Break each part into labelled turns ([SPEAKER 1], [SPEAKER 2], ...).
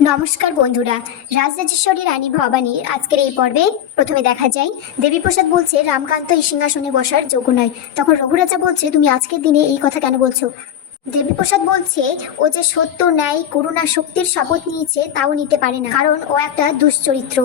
[SPEAKER 1] নমস্কার বন্ধুরা, রাজরাজেশ্বরী রানী ভবানীর আজকের এই পর্বে প্রথমে দেখা যায়, দেবীপ্রসাদ বলছে, রামকান্ত এই সিংহাসনে বসার যোগ্য নয়। তখন রঘুরাজা বলছে, তুমি আজকের দিনে এই কথা কেন বলছো? দেবীপ্রসাদ বলছে, ও যে সত্য, ন্যায়, করুণা, শক্তির শপথ নিয়েছে, তাও নিতে পারে না, কারণ ও একটা দুশ্চরিত্র।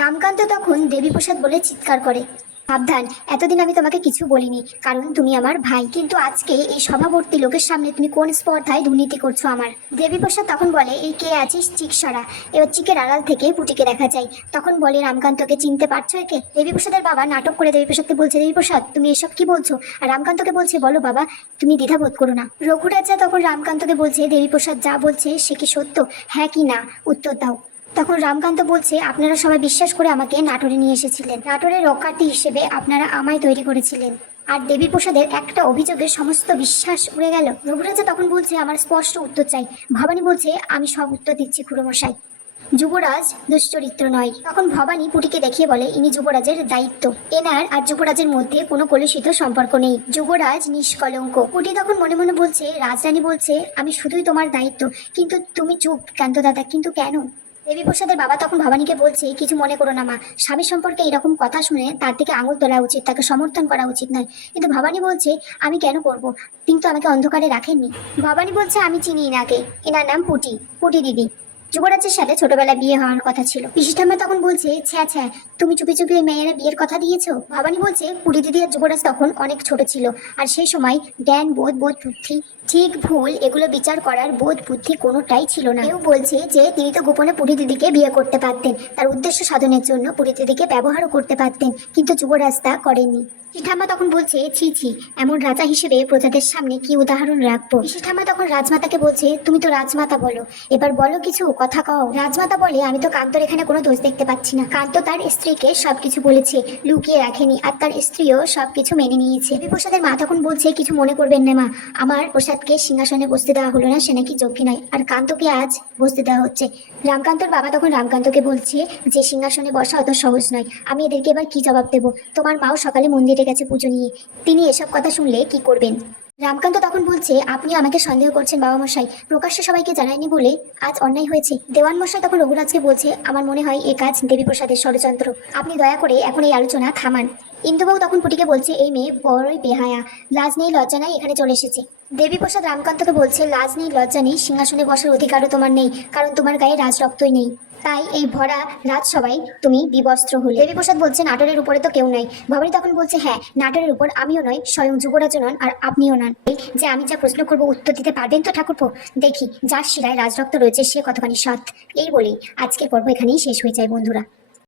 [SPEAKER 1] রামকান্ত তখন দেবীপ্রসাদ বলে চিৎকার করে। সাবধান, এতদিন আমি তোমাকে কিছু বলিনি। কারণ তুমি আমার ভাই। কিন্তু আজকে এই সভাবর্তী লোকের সামনে তুমি কোন স্পর্ধায় দুর্নীতি করছ আমার? দেবীপ্রসাদ তখন বলে, এই কে আছিস? চিকসরা এবার চিকের আড়াল থেকে পুটিকে দেখা যায়। তখন বলে রামকান্তকে চিনতে পারছ একে? দেবীপ্রসাদের বাবা নাটক করে দেবীপ্রসাদকে বলছে দেবীপ্রসাদ তুমি এসব কি বলছো? আর রামকান্তকে বলছে, বলো বাবা, তুমি দ্বিধাবোধ করো না। রঘুরাজা তখন রামকান্তকে বলছে দেবীপ্রসাদ যা বলছে সে কি সত্য? হ্যাঁ কি না? উত্তর দাও। তখন রামকান্ত বলছে, আপনারা সবাই বিশ্বাস করে আমাকে নাটোরে নিয়ে এসেছিলেন। নাটোরের রক্ষার্থী হিসেবে আপনারা আমায় তৈরি করেছিলেন। আর দেবী প্রসাদের একটা অভিযোগের সমস্ত বিশ্বাস উড়ে গেল। রঘুরাজা তখন বলছে, আমার স্পষ্ট উত্তর চাই। ভবানী বলছে, আমি সব উত্তর দিচ্ছি খুড়োমশাই। যুবরাজ দুশ্চরিত্র নয়। তখন ভবানী পুটিকে দেখিয়ে বলে, ইনি যুবরাজের দায়িত্ব। এনার আর যুবরাজের মধ্যে কোনো কলুষিত সম্পর্ক নেই। যুবরাজ নিষ্কলঙ্ক। পুটি তখন মনে মনে বলছে, রাজরানী বলছে, আমি শুধুই তোমার দায়িত্ব, কিন্তু তুমি চুপ কান্ত দাদা, কিন্তু কেন দেবী প্রসাদের বাবা তখন ভবানীকে বলছে, কিছু মনে করো না মা। স্বামী সম্পর্কে এরকম কথা শুনে তার থেকে আঙুল তোলা উচিত, তাকে সমর্থন করা উচিত নয়। কিন্তু ভবানী বলছে, আমি কেন করব? কিন্তু আমাকে অন্ধকারে রাখেননি। ভবানী বলছে, আমি চিনি ইনাকে। এনার নাম পুটি। পুটি দিদি। যুবরাজের সাথে ছোটবেলায় বিয়ে হওয়ার কথা ছিল। পিসি ঠাম্মা তখন বলছে ছ্যা ছ্যা তুমি চুপি চুপি ওই মেয়েরা বিয়ের কথা দিয়েছ? ভবানী বলছে, পুরী দিদি আর যুবরাজ তখন অনেক ছোট ছিল আর সেই সময় জ্ঞান, বোধ বোধ, বুদ্ধি, ঠিক ভুল এগুলো বিচার করার বোধ, বুদ্ধি কোনোটাই ছিল না। কেউ বলছে যে, তিনি তো গোপনে পুরী দিদিকে বিয়ে করতে পারতেন, তার উদ্দেশ্য সাধনের জন্য পুরী দিদিকে ব্যবহারও করতে পারতেন, কিন্তু যুবরাজ তা করেননি। ঠাম্মা তখন বলছে, ছি ছি, এমন রাজা হিসেবে প্রজাদের সামনে কি উদাহরণ রাখব? ঠাম্মা তখন রাজমাতাকে বলছে, তুমি তো রাজমাতা বলো, এবার বলো কিছু কথা কও। রাজমাতা বলে, আমি তো কান্তর এখানে কোনো দোষ দেখতে পাচ্ছি না। কান্ত তার স্ত্রীকে সবকিছু বলেছে, লুকিয়ে রাখেনি, আর তার স্ত্রীও সবকিছু মেনে নিয়েছে। দেবী প্রসাদের মা তখন বলছে, কিছু মনে করবেন না মা, আমার প্রসাদকে সিংহাসনে বসতে দেওয়া হলো না, সে নাকি যোগ্য নয়। আর কান্তকে আজ বসতে দেওয়া হচ্ছে। রামকান্তর বাবা তখন রামকান্তকে বলছে, যে সিংহাসনে বসা অত সহজ নয়, আমি এদেরকে এবার কি জবাব দেবো? তোমার মাও সকালে মন্দিরে গেছে পুজো নিয়ে। তিনি এসব কথা শুনলে কি করবেন? রামকান্ত তখন বলছে, আপনি আমাকে সন্দেহ করছেন বাবা মশাই প্রকাশ্যে সবাইকে জানায়নি বলে আজ অন্যায় হয়েছে। দেওয়ান মশাই তখন রঘুরাজকে বলছে, আমার মনে হয় এ কাজ দেবীপ্রসাদের ষড়যন্ত্র। আপনি দয়া করে এখন এই আলোচনা থামান। ইন্দুবাবু তখন পুটিকে বলছে, এই মেয়ে বড়ই বেহায়া। লাজ নেই, লজ্জা নাই, এখানে চলে এসেছে। দেবীপ্রসাদ রামকান্তকে বলছে, লাজ নেই, লজ্জা নেই, সিংহাসনে বসার অধিকারও তোমার নেই, কারণ তোমার গায়ে রাজ রক্তই নেই। তাই এই ভরা রাজসভায় তুমি বিবস্ত্র হলে। দেবীপ্রসাদ বলছে, নাটোরের উপরে তো কেউ নাই। ভবানী তখন বলছে হ্যাঁ নাটোরের উপর আমিও নয় স্বয়ং যুবরাজও নন আর আপনিও নন। যে আমি যা প্রশ্ন করব, উত্তর দিতে পারবেন তো ঠাকুরপো? দেখি, যার শিরায় রাজরক্ত রয়েছে, সে কতখানি সৎ? এই বলেই আজকের পর্ব এখানেই শেষ হয়ে যায়, বন্ধুরা।